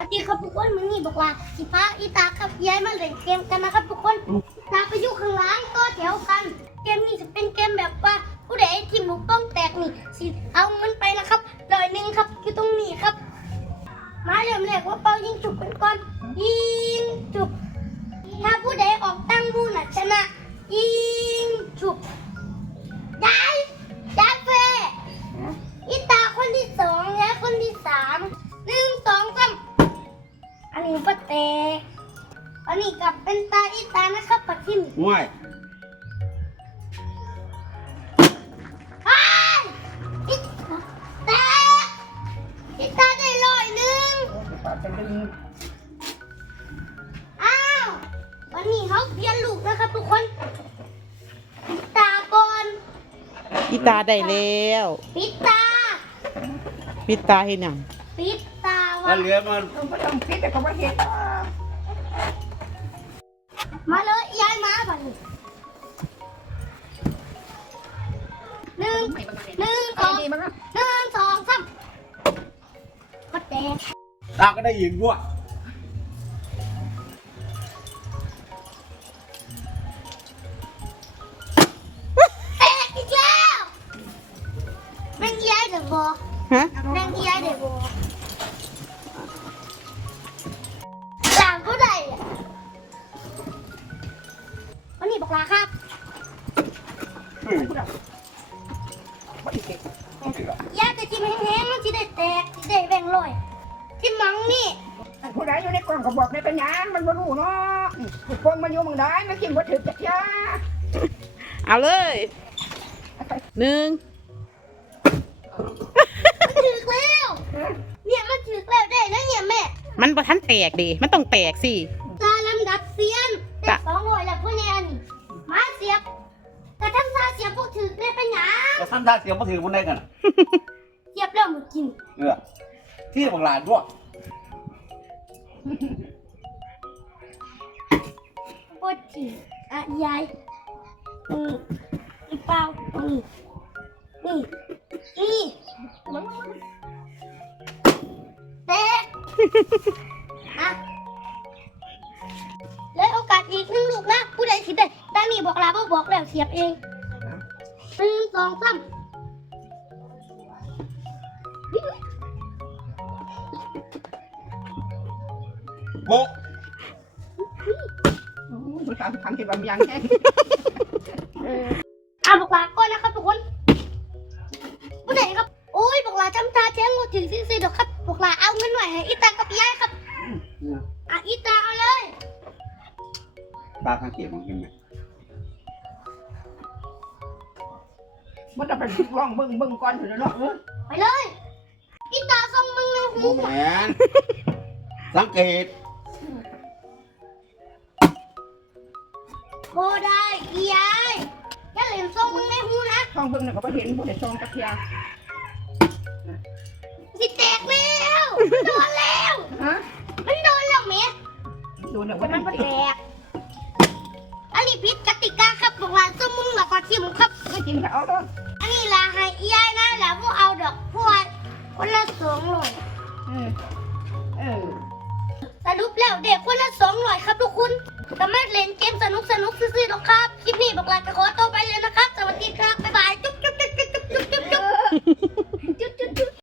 ดีครับทุกคนมึงนี่บอกว่าสิพาอีตาครับย้ายมาเล่นเกมกันนะครับทุกคนตาไปอยู่ข้างล่างต่อแถวกันเกมนี้จะเป็นเกมแบบว่าผู้ใดที่หมูป้องแตกนี่สิเอาเงินไปนะครับ100ครับคือตรงนี้ครับมาเริ่มแรกว่าเป่ายิงจุกกันก่อนยิงจุกถ้าผู้ใดออกตั้งผู้น่ะชนะยิงจุกได้เฟอีตาคนที่2และคนที่3 1 2 3อันนี้ก็แตกอันนี้กลับเป็นตาอีตานะครับปัดทิมห่วยอีตาอีตาได้100อ้าววันนี้เขาเปลี่ยนลูกนะครับทุกคนปิดตาก่อนอีตาได้แล้วปิดตาปิดตาเห็นยังปิดตาถ้าวะเหลือมันมาเลยย้ายมาบัดนี้หนึ่งสองสามก็แตกตาก็ได้ยิงด้วยแตกอีกแล้วแม่งย้ายเดี๋ยวบอฮะแม่งย้ายเดี๋ยวบอหลังก็ได้อะวันนี้บอกลาครับยาแต่จิ้มแห้งๆมันจะได้แตกจะได้แบ่งลอยที่มังนี่ผู้ใดอยู่ในกล่องก็บอกในเป็นหยังมันบ่รู้เนาะทุกคนมันอยู่เมืองใดมันกินบ่ถึกจักยาเอาเลย1 มันถึกแล้วเนี่ยมันถึกแล้วได้นะเนี่ยแม่มันบ่ทันแตกดิมันต้องแตกสิตาลำดับเซียนแต่200แล้วพ่อแนนมาเสียบแต่ทำตาเสียบพวกถึกได้เป็นหยังแต่ท่านท่าเสียงมาถือมันได้กันเสียบแล้วมึงกินที่บังลานด้วยปวดฉี่อ่ะยายอีเปล่านี่แตกอ่ะเลยโอกาสอีก1ลูกนะผู้ใดสิได้ด้านนี้บอกลาบอกแล้วเสียบเอง1 2 3 โบะมันตามคำคิดว่ามีหยังแค่บอกลาก่อนนะครับทุกคนผู้ใดครับโอ้ยบอกลาจำตาแจ้งงูถึงสิ้นๆดอกครับบอกลาเอาเงินหน่อยให้อีตากับยายครับอ่ะอีตาเอาเลยตาข้างเกียบมันกินไหมมันจะไปลองเบิ่งก่อนเถอะเนาะไปเลยอีตาส่งมึงในหูแมนสังเกตโคได้อียายอย่าเล่นส่งมึงในหูนะช่องเบิ่งน่ะก็บ่เห็นบ่ได้ช่องจักเที่ยสิแตกแล้วโดนแล้วฮะมันโดนแล้วเมียดูน่ะมัว่าน มันแตกอันนี้ผิดกติกาครับบอกลาส่งมึงหลักกว่าที่มึงครับไม่กินก็เอาเด้ออันนี้ลาให้อียายนะแล้วพวกเอาดอกพวกคนละ200 เออสรุปแล้วเด็กคนละ200ครับทุกคนสามารถเล่นเกมสนุกซื่อๆหรอกครับ คลิปนี้บอกลาจะขอตัวไปเลยนะครับ สวัสดีครับ